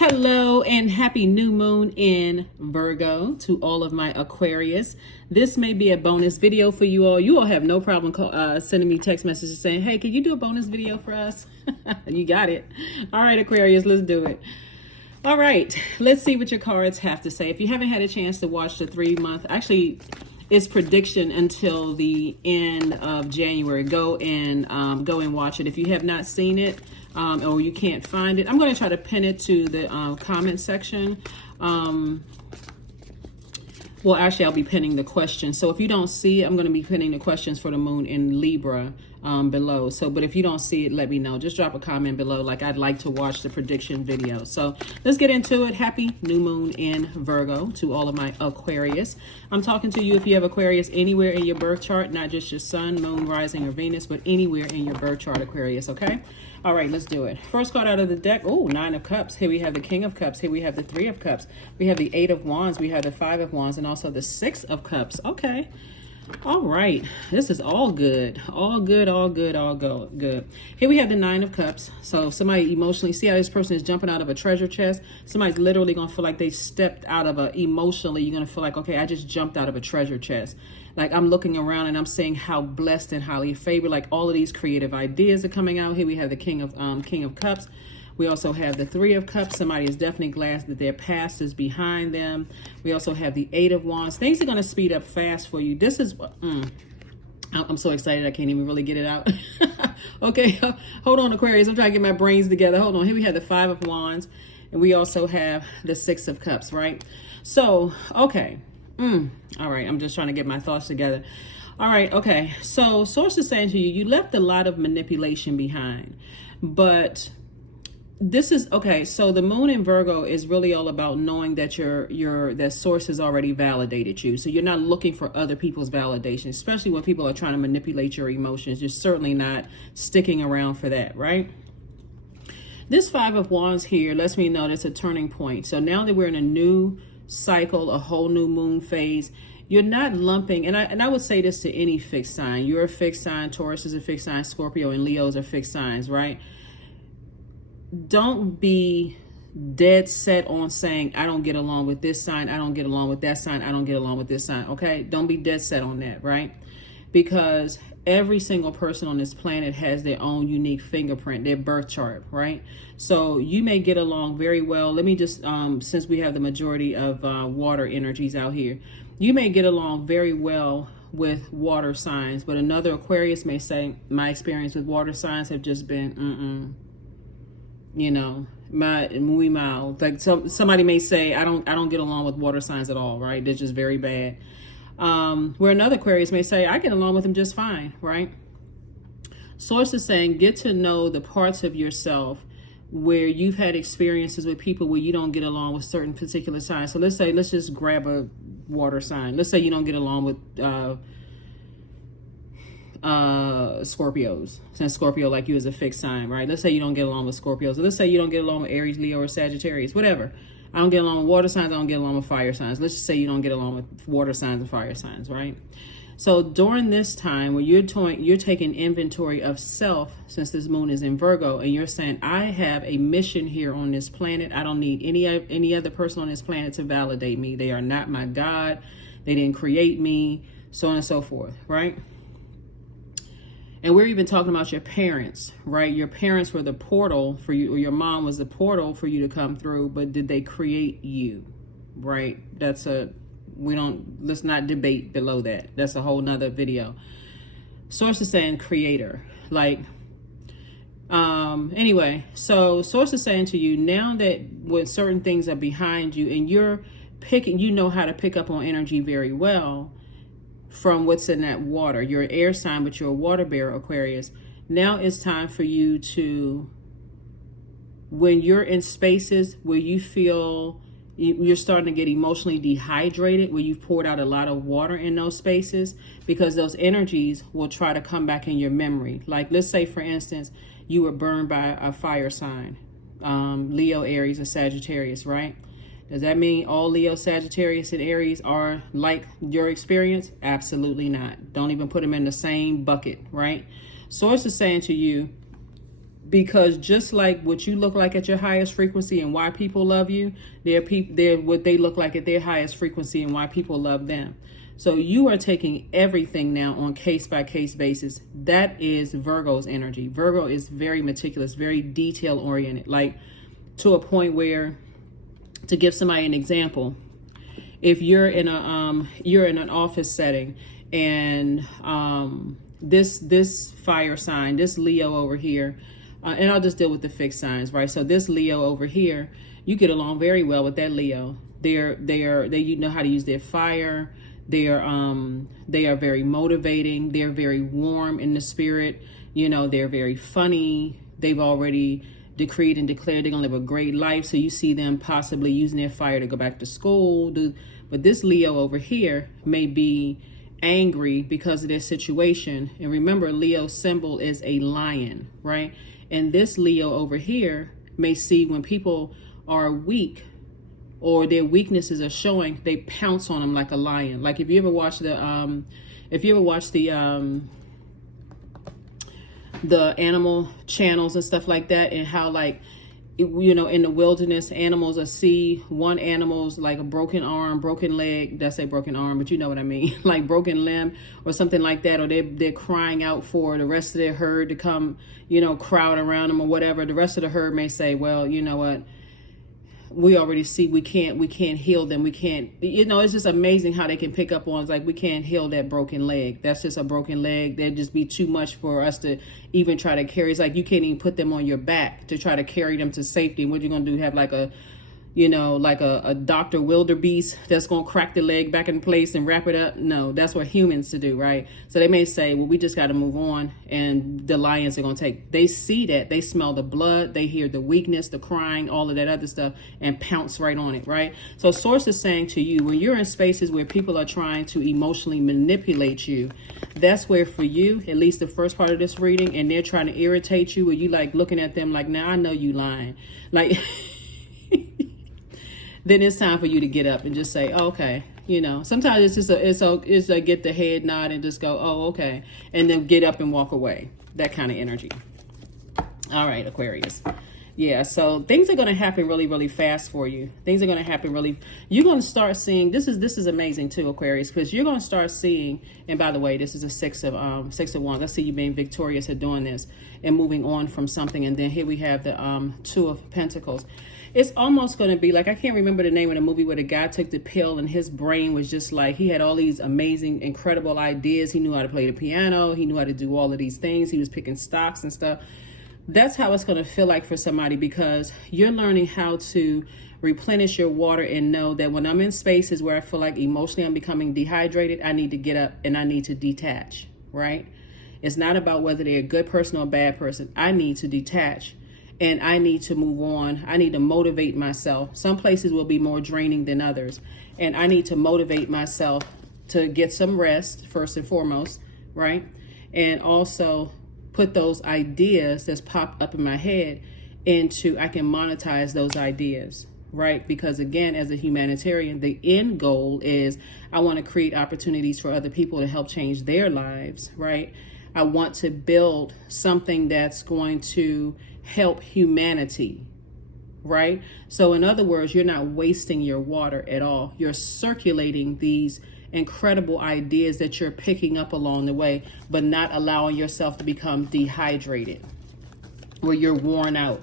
Hello and happy new moon in Virgo to all of my Aquarius. This may be a bonus video for you all. You all have no problem sending me text messages saying, hey, can you do a bonus video for us? You got it. All right, Aquarius, let's do it. All right, let's see what your cards have to say. If you haven't had a chance to watch the 3-month, actually, it's prediction until the end of January. Go and watch it. If you have not seen it, or you can't find it, I'm going to try to pin it to the comment section. Well, actually, I'll be pinning the questions. So if you don't see it, I'm going to be pinning the questions for the moon in Libra below. So, but if you don't see it, let me know. Just drop a comment below, like I'd like to watch the prediction video. So let's get into it. Happy new moon in Virgo to all of my Aquarius. I'm talking to you if you have Aquarius anywhere in your birth chart, not just your sun, moon, rising, or Venus, but anywhere in your birth chart, Aquarius, okay? All right, let's do it. First card out of the deck. Oh, 9 of Cups. Here we have the King of Cups. Here we have the 3 of Cups. We have the 8 of Wands. We have the 5 of Wands and also the 6 of Cups. Okay. All right. This is all good. All good, all good, all good. Here we have the 9 of Cups. So if somebody emotionally, see how this person is jumping out of a treasure chest? Somebody's literally going to feel like they stepped out of emotionally, you're going to feel like, okay, I just jumped out of a treasure chest. Like I'm looking around and I'm seeing how blessed and highly favored, like all of these creative ideas are coming out. Here we have the King of Cups. We also have the 3 of Cups. Somebody is definitely glad that their past is behind them. We also have the 8 of Wands. Things are going to speed up fast for you. This is, I'm so excited I can't even really get it out. Okay, hold on, Aquarius. I'm trying to get my brains together. Hold on. Here we have the 5 of Wands. And we also have the 6 of Cups, right? So, okay. All right, I'm just trying to get my thoughts together. All right, okay. So, source is saying to you, you left a lot of manipulation behind. But this is, okay, so the moon in Virgo is really all about knowing that that source has already validated you. So you're not looking for other people's validation, especially when people are trying to manipulate your emotions. You're certainly not sticking around for that, right? This 5 of Wands here lets me know that's a turning point. So now that we're in a new cycle, a whole new moon phase, you're not lumping, and I would say this to any fixed sign. You're a fixed sign, Taurus is a fixed sign, Scorpio and Leos are fixed signs, right? Don't be dead set on saying, I don't get along with this sign, I don't get along with that sign, I don't get along with this sign, okay? Don't be dead set on that, right? Because every single person on this planet has their own unique fingerprint, their birth chart, right? So you may get along very well. Let me just, since we have the majority of water energies out here, you may get along very well with water signs, but another Aquarius may say, my experience with water signs have just been, you know, muy mal. Like somebody may say, I don't get along with water signs at all, right? They're just very bad. Where another Aquarius may say, I get along with them just fine, right? Source is saying, get to know the parts of yourself where you've had experiences with people where you don't get along with certain particular signs. So let's just grab a water sign. Let's say you don't get along with Scorpios, since Scorpio like you is a fixed sign, right? Let's say you don't get along with Scorpios. Let's say you don't get along with Aries, Leo, or Sagittarius, whatever. I don't get along with water signs. I don't get along with fire signs. Let's just say you don't get along with water signs and fire signs, right? So during this time when you're taking inventory of self, since this moon is in Virgo, and you're saying, I have a mission here on this planet. I don't need any other person on this planet to validate me. They are not my God. They didn't create me, so on and so forth, right? And we're even talking about your parents, right? Your parents were the portal for you, or your mom was the portal for you to come through, but did they create you, right? Let's not debate below that. That's a whole nother video. Source is saying creator, like, anyway, so source is saying to you, now that when certain things are behind you and you know how to pick up on energy very well, from what's in that water. You're an air sign, but you're a water bearer, Aquarius. Now it's time for you to, when you're in spaces where you feel you're starting to get emotionally dehydrated, where you've poured out a lot of water in those spaces, because those energies will try to come back in your memory. Like, let's say, for instance, you were burned by a fire sign, Leo, Aries, or Sagittarius, right? Does that mean all Leo, Sagittarius, and Aries are like your experience? Absolutely not. Don't even put them in the same bucket, right? Source is saying to you, Because just like what you look like at your highest frequency and why people love you, they're what they look like at their highest frequency and why people love them. So you are taking everything now on case by case basis. That is Virgo's energy. Virgo is very meticulous, very detail oriented, like to a point where, to give somebody an example, if you're in an office setting and this fire sign, this Leo over here, and I'll just deal with the fixed signs, right? So this Leo over here, you get along very well with that Leo. They you know how to use their fire. They are very motivating. They're very warm in the spirit. You know, they're very funny. They've already decreed and declared they're gonna live a great life. So you see them possibly using their fire to go back to school. But this Leo over here may be angry because of their situation. And remember, Leo's symbol is a lion, right? And this Leo over here may see when people are weak or their weaknesses are showing, they pounce on them like a lion. Like if you ever watch the animal channels and stuff like that, and how like, you know, in the wilderness, animals will see one animal's like a broken arm, broken leg. That's a broken arm, but you know what I mean, like broken limb or something like that, or they're crying out for the rest of their herd to come, you know, crowd around them or whatever. The rest of the herd may say, well, you know what, we already see we can't heal them. We can't, you know, it's just amazing how they can pick up on, it's like, we can't heal that broken leg. That's just a broken leg. That'd just be too much for us to even try to carry. It's like you can't even put them on your back to try to carry them to safety. And what you're going to do, have like a, you know, like a Dr. Wildebeest that's going to crack the leg back in place and wrap it up? No, that's what humans to do, right? So they may say, well, we just got to move on. And the lions are going to they see that, they smell the blood, they hear the weakness, the crying, all of that other stuff, and pounce right on it, right? So Source is saying to you, when you're in spaces where people are trying to emotionally manipulate you, that's where for you, at least the first part of this reading, and they're trying to irritate you, or you like looking at them like, now I know you lying. Like... then it's time for you to get up and just say, oh, okay. You know, sometimes it's just it's a get the head nod and just go, oh, okay. And then get up and walk away. That kind of energy. All right, Aquarius. Yeah, so things are going to happen really, really fast for you. Things are going to happen really. You're going to start seeing, this is amazing too, Aquarius, because you're going to start seeing, and by the way, this is a six of wands. I see you being victorious at doing this and moving on from something. And then here we have the Two of Pentacles. It's almost going to be like, I can't remember the name of the movie where the guy took the pill and his brain was just like, he had all these amazing, incredible ideas. He knew how to play the piano. He knew how to do all of these things. He was picking stocks and stuff. That's how it's going to feel like for somebody, because you're learning how to replenish your water and know that when I'm in spaces where I feel like emotionally I'm becoming dehydrated, I need to get up and I need to detach, right? It's not about whether they're a good person or a bad person. I need to detach. And I need to move on. I need to motivate myself. Some places will be more draining than others. And I need to motivate myself to get some rest, first and foremost, right? And also put those ideas that's popped up in my head into, I can monetize those ideas, right? Because again, as a humanitarian, the end goal is I want to create opportunities for other people to help change their lives, right? I want to build something that's going to help humanity, right? So in other words, you're not wasting your water at all. You're circulating these incredible ideas that you're picking up along the way, but not allowing yourself to become dehydrated where you're worn out.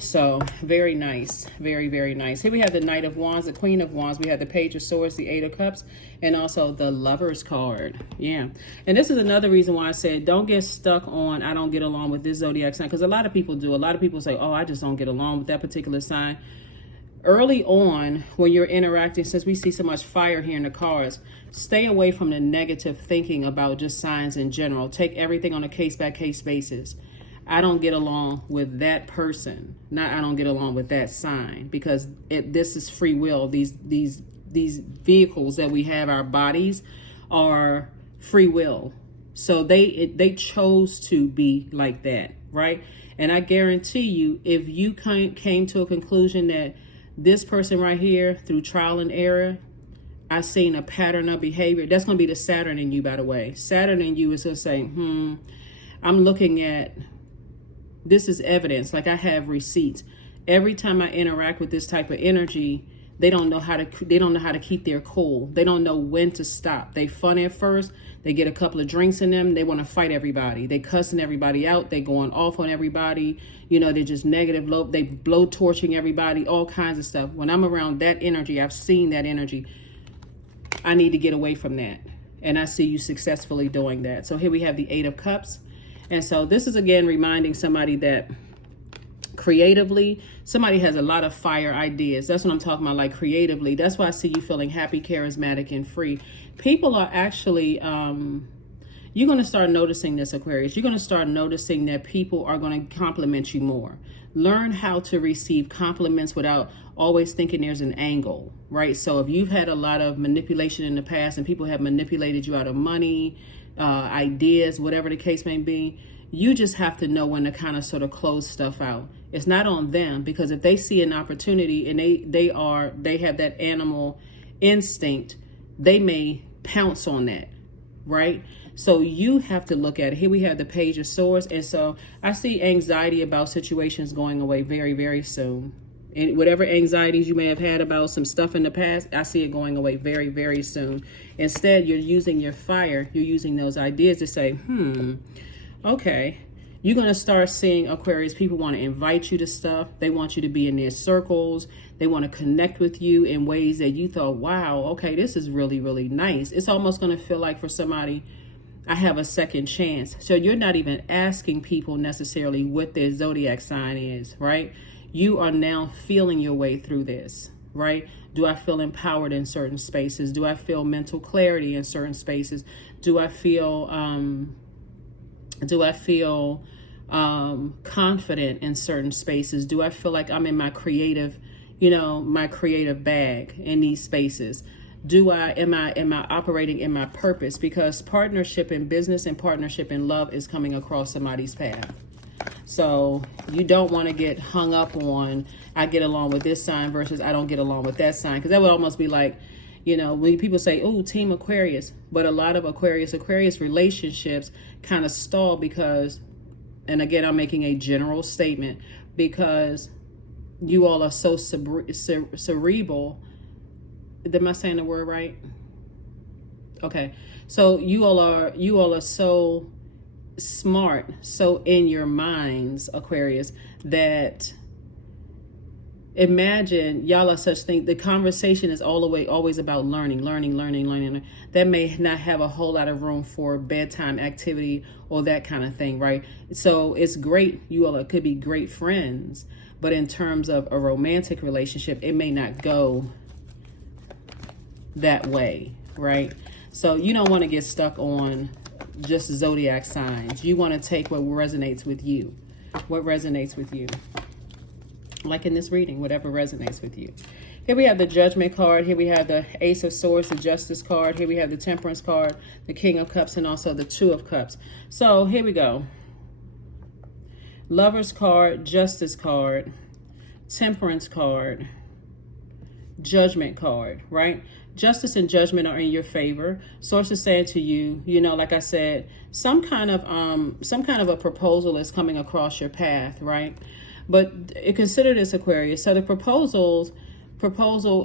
So very nice. Very, very nice. Here we have the Knight of Wands, the Queen of Wands. We have the Page of Swords, the Eight of Cups, and also the Lover's card. Yeah. And this is another reason why I said don't get stuck on I don't get along with this zodiac sign, because a lot of people do. A lot of people say, oh, I just don't get along with that particular sign. Early on, when you're interacting, since we see so much fire here in the cards, stay away from the negative thinking about just signs in general. Take everything on a case-by-case basis. I don't get along with that person. Not I don't get along with that sign, because this is free will. These vehicles that we have, our bodies, are free will. So they chose to be like that, right? And I guarantee you, if you came to a conclusion that this person right here, through trial and error, I've seen a pattern of behavior, that's going to be the Saturn in you, by the way. Saturn in you is going to say, I'm looking at, this is evidence. Like I have receipts. Every time I interact with this type of energy, they don't know how to keep their cool. They don't know when to stop. They fun at first. They get a couple of drinks in them. They want to fight everybody. They cussing everybody out. They going off on everybody. You know, they're just negative. They blow torching everybody, all kinds of stuff. When I'm around that energy, I've seen that energy. I need to get away from that. And I see you successfully doing that. So here we have the 8 of Cups. And so this is again reminding somebody that creatively, somebody has a lot of fire ideas. That's what I'm talking about, like creatively. That's why I see you feeling happy, charismatic, and free. People are actually, you're going to start noticing this, Aquarius. You're going to start noticing that people are going to compliment you more. Learn how to receive compliments without always thinking there's an angle, right? So if you've had a lot of manipulation in the past and people have manipulated you out of money, ideas, whatever the case may be, you just have to know when to kind of sort of close stuff out. It's not on them, because if they see an opportunity and they have that animal instinct, they may pounce on that, right? So you have to look at it. Here we have the Page of Swords. And so I see anxiety about situations going away very, very soon. And whatever anxieties you may have had about some stuff in the past, I see it going away very, very soon. Instead, you're using your fire. You're using those ideas to say, okay. You're going to start seeing, Aquarius, people want to invite you to stuff. They want you to be in their circles. They want to connect with you in ways that you thought, wow, okay, this is really, really nice. It's almost going to feel like for somebody, I have a second chance. So you're not even asking people necessarily what their zodiac sign is, right? You are now feeling your way through this, right? Do I feel empowered in certain spaces? Do I feel mental clarity in certain spaces? Do I feel confident in certain spaces? Do I feel like I'm in my creative, my creative bag in these spaces? Am I operating in my purpose? Because partnership in business and partnership in love is coming across somebody's path. So you don't want to get hung up on, I get along with this sign versus I don't get along with that sign. Because that would almost be like, when people say, oh, Team Aquarius. But a lot of Aquarius relationships kind of stall because, and again, I'm making a general statement, because you all are so cerebral. Am I saying the word right? Okay. So you all are so smart, so in your minds, Aquarius, that imagine y'all are such thing. The conversation is always about learning. That may not have a whole lot of room for bedtime activity or that kind of thing, right? So it's great. You all could be great friends, but in terms of a romantic relationship, it may not go that way, right? So you don't want to get stuck on just zodiac signs. You want to take what resonates with you. What resonates with you? Like in this reading, whatever resonates with you. Here we have the Judgment card. Here we have the Ace of Swords, the Justice card. Here we have the Temperance card, the King of Cups, and also the Two of Cups. So here we go. Lovers card, Justice card, Temperance card, Judgment card, right? Justice and judgment are in your favor. Source is saying to you, like I said, some kind of a proposal is coming across your path, right? But consider this, Aquarius. So the proposal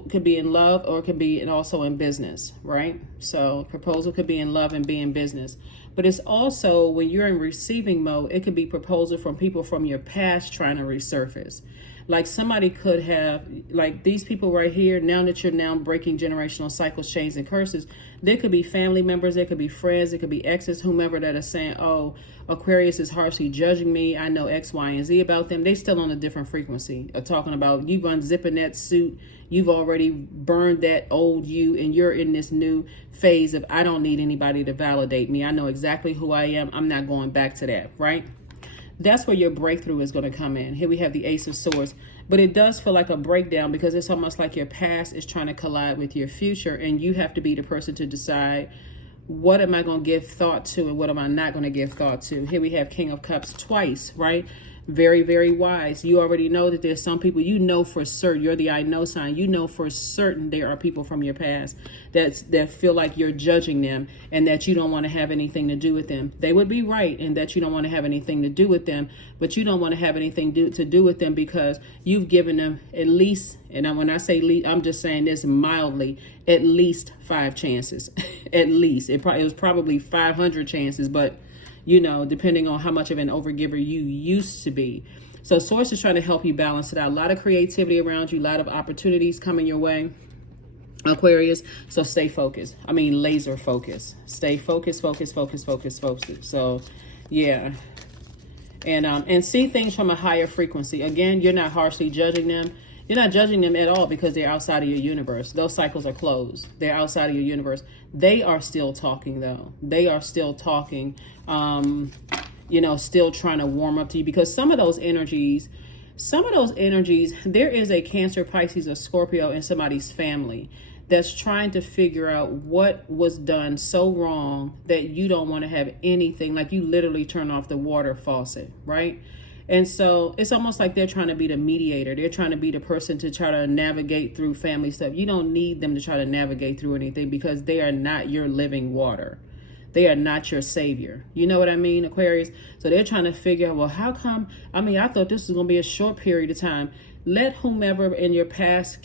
could be in love, or it could be also in business, right? So proposal could be in love and be in business. But it's also, when you're in receiving mode, it could be proposal from people from your past trying to resurface. Like somebody could have, like these people right here, now that you're now breaking generational cycles, chains, and curses, there could be family members, there could be friends, there could be exes, whomever, that are saying, oh, Aquarius is harshly judging me. I know X, Y, and Z about them. They still on a different frequency of talking about you've unzipping that suit. You've already burned that old you, and you're in this new phase of, I don't need anybody to validate me. I know exactly who I am. I'm not going back to that, right? That's where your breakthrough is going to come in. Here we have the Ace of Swords. But it does feel like a breakdown, because it's almost like your past is trying to collide with your future, and you have to be the person to decide, what am I going to give thought to and what am I not going to give thought to? Here we have King of Cups twice, right? very, very wise. You already know that there's some people, you know for certain, you're the I know sign, you know for certain there are people from your past that feel like you're judging them and that you don't want to have anything to do with them. They would be right in that you don't want to have anything to do with them, but you don't want to have anything to do with them because you've given them at least, and when I say least, I'm just saying this mildly, at least 5 chances. At least. It was probably 500 chances, but you know, depending on how much of an overgiver you used to be. So Source is trying to help you balance it out. A lot of creativity around you, a lot of opportunities coming your way, Aquarius. So stay focused. I mean, laser focus. Stay focused, focus. So yeah. And see things from a higher frequency. Again, you're not harshly judging them. You're not judging them at all because they're outside of your universe. Those cycles are closed. They're outside of your universe. They are still talking, though. They are still talking, you know, still trying to warm up to you because some of those energies, there is a Cancer, Pisces, or Scorpio in somebody's family that's trying to figure out what was done so wrong that you don't want to have anything, like you literally turn off the water faucet, right? And so it's almost like they're trying to be the mediator. They're trying to be the person to try to navigate through family stuff. You don't need them to try to navigate through anything because they are not your living water. They are not your savior. You know what I mean, Aquarius? So they're trying to figure out, well, how come? I mean, I thought this was going to be a short period of time. Let whomever in your past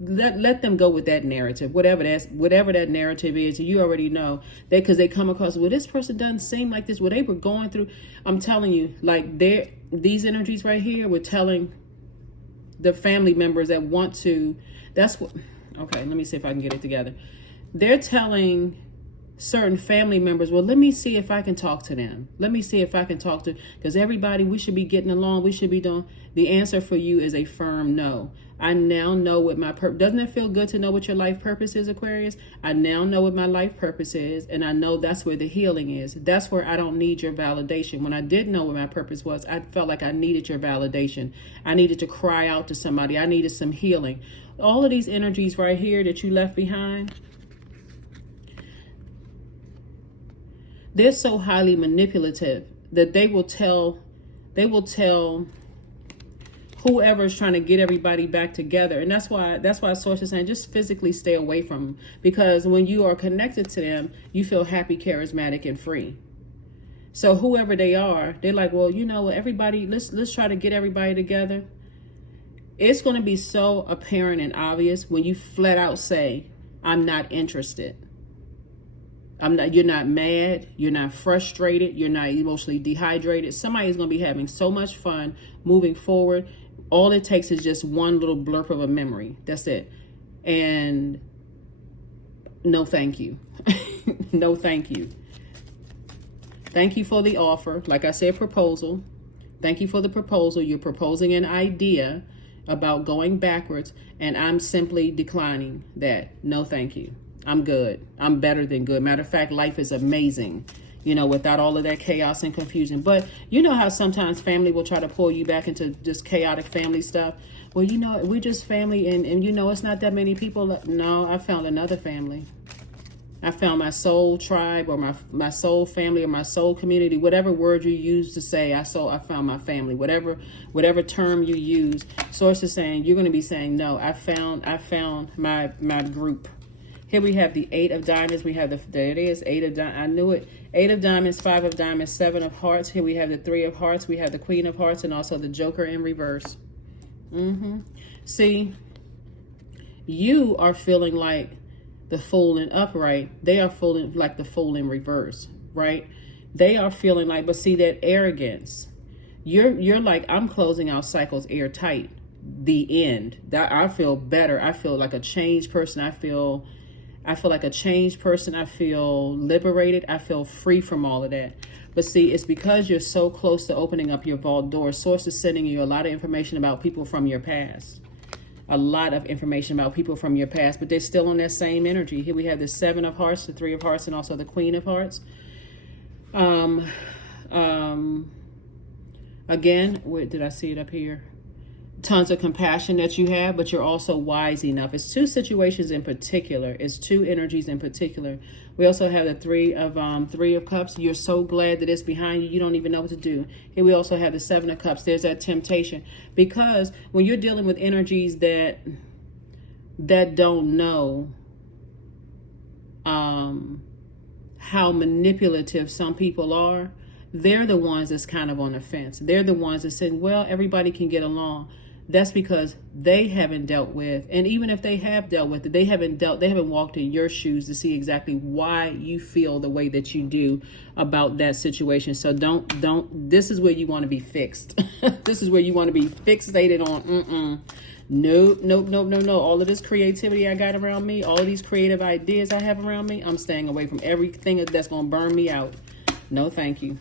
let them go with that narrative, whatever that narrative is. You already know that because they come across, well, this person doesn't seem like this. What they were going through, I'm telling you, like these energies right here were telling the family members that want to. That's what. Okay, let me see if I can get it together. They're telling certain family members, well, let me see if I can talk to them. Let me see if I can talk to, because everybody, we should be getting along. We should be doing. The answer for you is a firm no. I now know what my purpose. Doesn't it feel good to know what your life purpose is, Aquarius? I now know what my life purpose is, and I know that's where the healing is. That's where I don't need your validation. When I didn't know what my purpose was, I felt like I needed your validation. I needed to cry out to somebody. I needed some healing. All of these energies right here that you left behind, they're so highly manipulative that they will tell whoever's trying to get everybody back together. And that's why Source is saying just physically stay away from them, because when you are connected to them, you feel happy, charismatic, and free. So whoever they are, they're like, well, you know, everybody, let's try to get everybody together. It's going to be so apparent and obvious when you flat out say, I'm not interested. You're not mad, you're not frustrated, you're not emotionally dehydrated. Somebody's going to be having so much fun moving forward. All it takes is just one little blurb of a memory. That's it. And no thank you. No thank you. Thank you for the offer. Like I said, proposal. Thank you for the proposal. You're proposing an idea about going backwards, and I'm simply declining that. No thank you. I'm good. I'm better than good. Matter of fact, life is amazing, you know, without all of that chaos and confusion. But you know how sometimes family will try to pull you back into just chaotic family stuff. Well, you know, we're just family, and you know, it's not that many people. No, I found another family. I found my soul tribe, or my soul family, or my soul community, whatever word you use to say, I found my family, whatever term you use. Source is saying, you're going to be saying, no, I found my group. Here we have the 8 of diamonds. We have there it is, 8 of diamonds. I knew it. 8 of diamonds, 5 of diamonds, 7 of hearts. Here we have the 3 of hearts. We have the Queen of hearts, and also the Joker in reverse. See, you are feeling like the Fool in upright. They are feeling like the Fool in reverse, right? They are feeling like, but see that arrogance. You're like, I'm closing out cycles airtight. The end. That I feel better. I feel like a changed person. I feel like a changed person. I feel liberated. I feel free from all of that. But see, it's because you're so close to opening up your vault door. Source is sending you a lot of information about people from your past. A lot of information about people from your past, but they're still on that same energy. Here we have the 7 of hearts, the 3 of hearts, and also the Queen of hearts. Again, where did I see it up here? tons of compassion that you have, but you're also wise enough. It's two situations in particular. It's two energies in particular. We also have the three of cups. You're so glad that it's behind you. You don't even know what to do. Here we also have the 7 of cups. There's that temptation, because when you're dealing with energies that don't know how manipulative some people are, they're the ones that's kind of on the fence. They're the ones that say, well, everybody can get along. That's because they haven't dealt with, and even if they have dealt with it, they haven't walked in your shoes to see exactly why you feel the way that you do about that situation. So this is where you want to be fixed. This is where you want to be fixated on. No. All of this creativity I got around me, all of these creative ideas I have around me, I'm staying away from everything that's going to burn me out. No, thank you.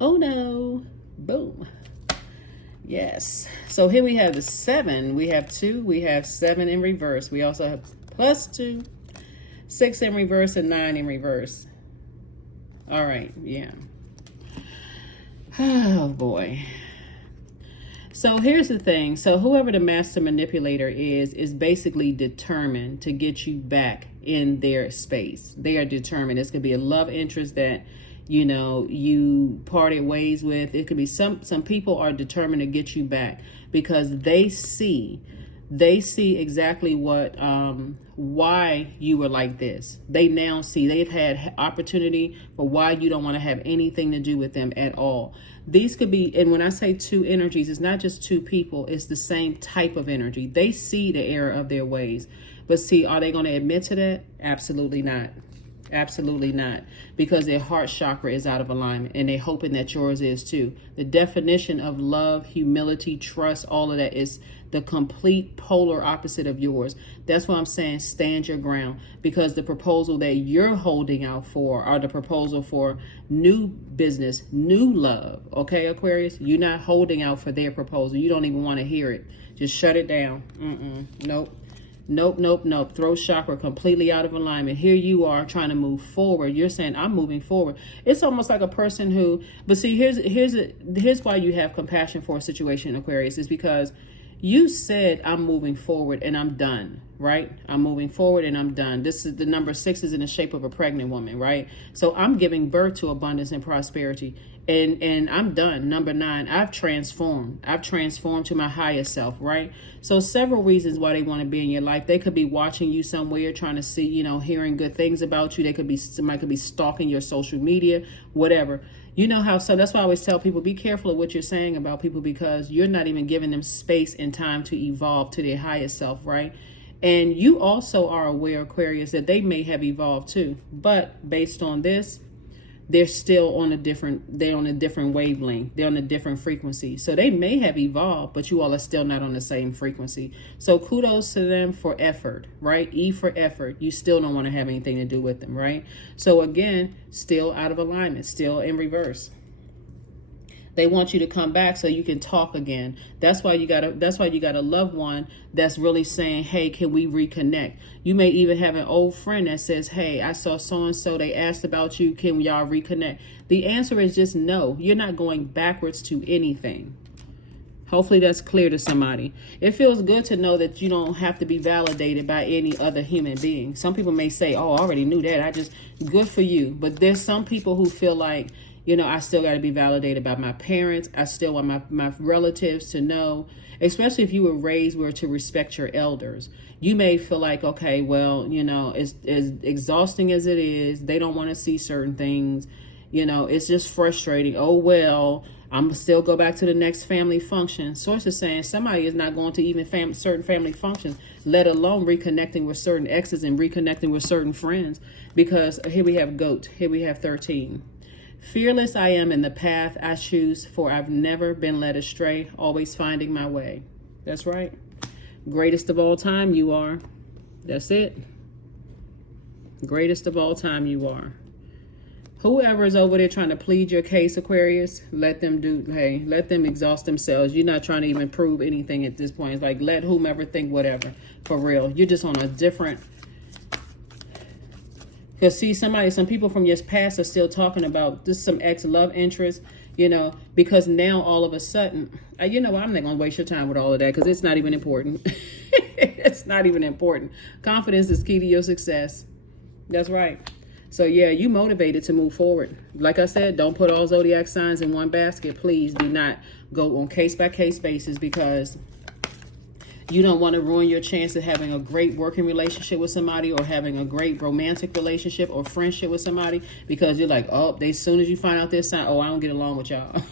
Oh no. Boom. Yes. So here we have the 7. We have 2. We have 7 in reverse. We also have +2, 6 in reverse, and 9 in reverse. All right. Yeah. Oh boy. So here's the thing. So whoever the master manipulator is basically determined to get you back in their space. They are determined. It's going to be a love interest that, you know, you parted ways with. It could be some people are determined to get you back because they see exactly what why you were like this. They now see, they've had opportunity for why you don't want to have anything to do with them at all. These could be, and when I say two energies, it's not just two people, it's the same type of energy. They see the error of their ways. But see, are they going to admit to that? Absolutely not. Absolutely not, because their heart chakra is out of alignment, and they're hoping that yours is too. The definition of love, humility, trust, all of that is the complete polar opposite of yours. That's why I'm saying stand your ground, because the proposal that you're holding out for are the proposal for new business, new love. Okay, Aquarius, you're not holding out for their proposal. You don't even want to hear it. Just shut it down. Nope. Nope. Throat chakra completely out of alignment. Here you are trying to move forward. You're saying, I'm moving forward. It's almost like a person who, but see, here's why you have compassion for a situation, Aquarius, is because you said, I'm moving forward and I'm done, right? I'm moving forward and I'm done. This is the number 6 is in the shape of a pregnant woman, right? So I'm giving birth to abundance and prosperity. And I'm done. Number 9, I've transformed to my highest self, right? So several reasons why they want to be in your life. They could be watching you somewhere, trying to see, you know, hearing good things about you. Somebody could be stalking your social media, whatever. You know how, so that's why I always tell people, be careful of what you're saying about people, because you're not even giving them space and time to evolve to their highest self, right? And you also are aware, Aquarius, that they may have evolved too, but based on this, they're still on a different wavelength. They're on a different frequency. So they may have evolved, but you all are still not on the same frequency. So kudos to them for effort, right? E for effort. You still don't want to have anything to do with them, right? So again, still out of alignment, still in reverse. They want you to come back so you can talk again. That's why you got a loved one that's really saying, hey, can we reconnect? You may even have an old friend that says, hey, I saw so-and-so, they asked about you, can y'all reconnect? The answer is just no. You're not going backwards to anything. Hopefully that's clear to somebody. It feels good to know that you don't have to be validated by any other human being. Some people may say, oh, I already knew that. Good for you. But there's some people who feel like, you know, I still got to be validated by my parents. I still want my relatives to know, especially if you were raised where to respect your elders. You may feel like, okay, well, you know, as exhausting as it is, they don't want to see certain things. You know, it's just frustrating. Oh, well, I'm going to still go back to the next family function. Source is saying somebody is not going to even certain family functions, let alone reconnecting with certain exes and reconnecting with certain friends. Because here we have GOAT. Here we have 13. Fearless I am in the path I choose, for I've never been led astray, always finding my way. That's right. Greatest of all time you are. That's it. Greatest of all time you are. Whoever is over there trying to plead your case, Aquarius, let them exhaust themselves. You're not trying to even prove anything at this point. It's like, let whomever think whatever. For real. You're just on a different... Because see, some people from your past are still talking about this, some ex-love interest. you know, because now all of a sudden, you know, I'm not going to waste your time with all of that because it's not even important. It's not even important. Confidence is key to your success. That's right. So yeah, you motivated to move forward. Like I said, don't put all zodiac signs in one basket. Please do not go on case by case basis, because you don't want to ruin your chance of having a great working relationship with somebody, or having a great romantic relationship or friendship with somebody, because you're like, oh, as soon as you find out this sign, oh, I don't get along with y'all.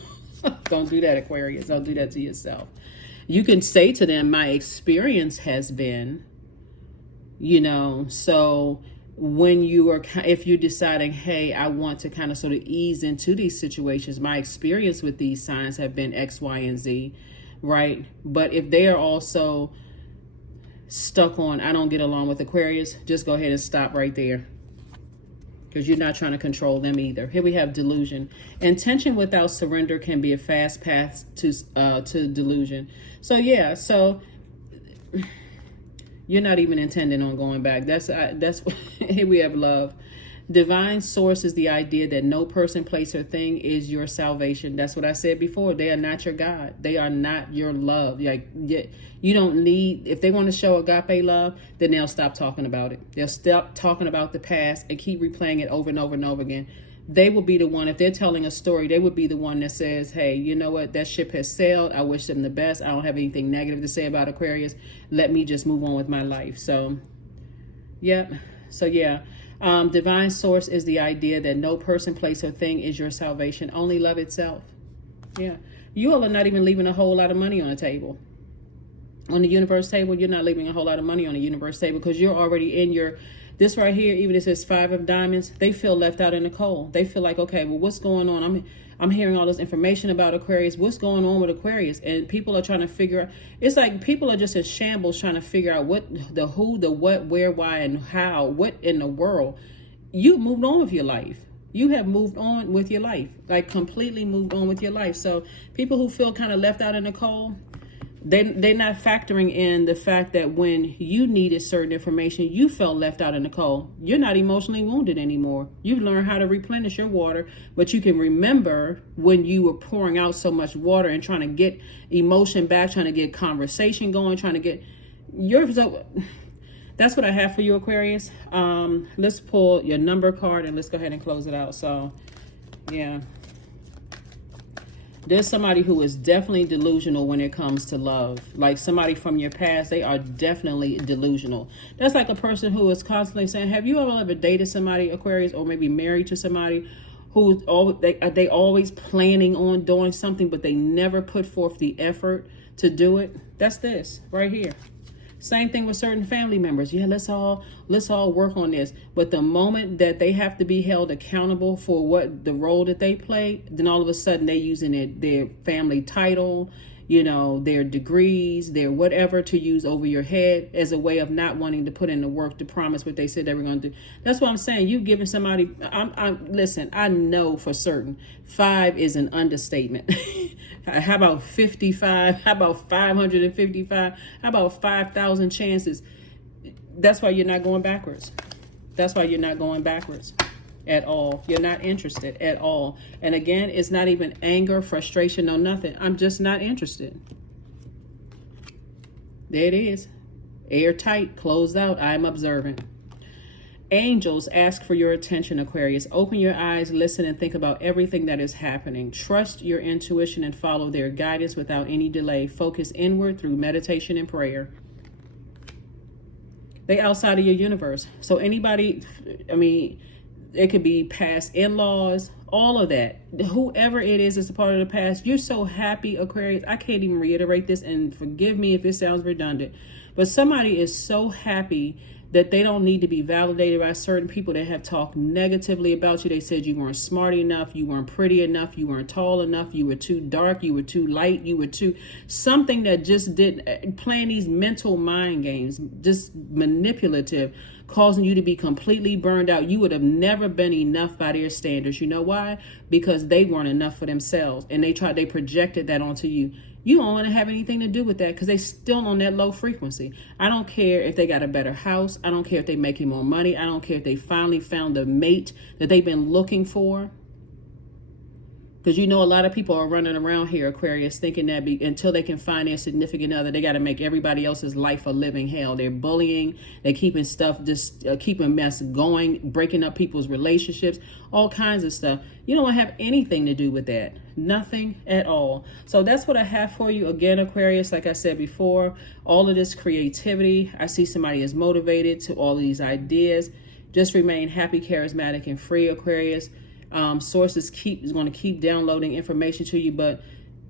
Don't do that, Aquarius. Don't do that to yourself. You can say to them, my experience has been, you know, so when you are, if you're deciding, hey, I want to kind of sort of ease into these situations, my experience with these signs have been X, Y, and Z, right? But if they are also stuck on, I don't get along with Aquarius, just go ahead and stop right there, because you're not trying to control them either. Here we have delusion. Intention without surrender can be a fast path to delusion. So yeah, so you're not even intending on going back. That's here we have love. Divine source is the idea that no person, place, or thing is your salvation. That's what I said before. They are not your God. They are not your love. Like, you don't need, if they want to show agape love, then they'll stop talking about it. They'll stop talking about the past and keep replaying it over and over and over again. They will be the one, if they're telling a story, they would be the one that says, hey, you know what, that ship has sailed. I wish them the best. I don't have anything negative to say about Aquarius. Let me just move on with my life. So, yep. So, yeah. Divine source is the idea that no person, place, or thing is your salvation. Only love itself. Yeah. You all are not even leaving a whole lot of money on the table. On the universe table, you're not leaving a whole lot of money on the universe table, because you're already in your... This right here, even if it's 5 of diamonds, they feel left out in the cold. They feel like, okay, well, what's going on? I'm hearing all this information about Aquarius. What's going on with Aquarius? And people are trying to figure out. It's like people are just in shambles trying to figure out what, the who, the what, where, why, and how. What in the world? You moved on with your life. You have moved on with your life, like completely moved on with your life. So people who feel kind of left out in the cold, they're not factoring in the fact that when you needed certain information, you felt left out in the cold. You're not emotionally wounded anymore. You've learned how to replenish your water, but you can remember when you were pouring out so much water and trying to get emotion back, trying to get conversation going, trying to get your... So that's what I have for you, Aquarius. Let's pull your number card and let's go ahead and close it out. So, yeah. There's somebody who is definitely delusional when it comes to love. Like somebody from your past, they are definitely delusional. That's like a person who is constantly saying, have you ever dated somebody, Aquarius, or maybe married to somebody who they always planning on doing something, but they never put forth the effort to do it? That's this right here. Same thing with certain family members. Yeah, let's all work on this. But the moment that they have to be held accountable for what the role that they play, then all of a sudden they're using their family title, you know, their degrees, their whatever to use over your head as a way of not wanting to put in the work to promise what they said they were going to do. That's what I'm saying. You've given somebody, listen, I know for certain 5 is an understatement. How about 55? How about 555? How about 5,000 chances? That's why you're not going backwards. That's why you're not going backwards at all. You're not interested at all. And again, it's not even anger, frustration, no nothing. I'm just not interested. There it is. Airtight, closed out. I'm observant. Angels ask for your attention, Aquarius. Open your eyes, listen, and think about everything that is happening. Trust your intuition and follow their guidance without any delay. Focus inward through meditation and prayer. They outside of your universe. So anybody, I mean, it could be past in-laws, all of that. Whoever it is a part of the past. You're so happy, Aquarius. I can't even reiterate this, and forgive me if it sounds redundant. But somebody is so happy that they don't need to be validated by certain people that have talked negatively about you. They said you weren't smart enough, you weren't pretty enough, you weren't tall enough, you were too dark, you were too light, you were too... Something that just didn't... Playing these mental mind games, just manipulative, causing you to be completely burned out. You would have never been enough by their standards. You know why? Because they weren't enough for themselves, and they projected that onto you. You don't want to have anything to do with that because they still on that low frequency. I don't care if they got a better house. I don't care if they're making more money. I don't care if they finally found the mate that they've been looking for. Because you know a lot of people are running around here, Aquarius, thinking that until they can find their significant other, they got to make everybody else's life a living hell. They're bullying, they're keeping stuff, just keeping mess going, breaking up people's relationships, all kinds of stuff. You don't have anything to do with that. Nothing at all. So that's what I have for you. Again, Aquarius, like I said before, all of this creativity. I see somebody is motivated to all of these ideas. Just remain happy, charismatic, and free, Aquarius. Sources is going to keep downloading information to you, but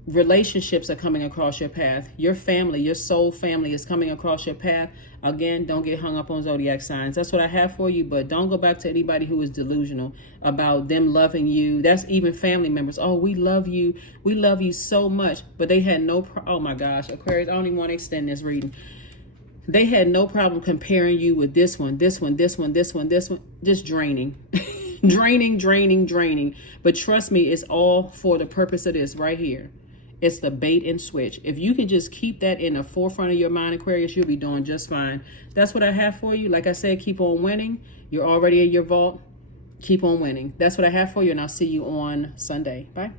relationships are coming across your path. Your family, your soul family is coming across your path. Again, don't get hung up on zodiac signs. That's what I have for you, but don't go back to anybody who is delusional about them loving you. That's even family members. Oh, we love you. We love you so much, but they had oh my gosh, Aquarius, I don't even want to extend this reading. They had no problem comparing you with this one, this one, this one, this one, this one, just draining. draining. But trust me, it's all for the purpose of this right here. It's the bait and switch. If you can just keep that in the forefront of your mind, Aquarius, you'll be doing just fine. That's what I have for you. Like I said, keep on winning. You're already in your vault. Keep on winning. That's what I have for you, and I'll see you on Sunday. Bye.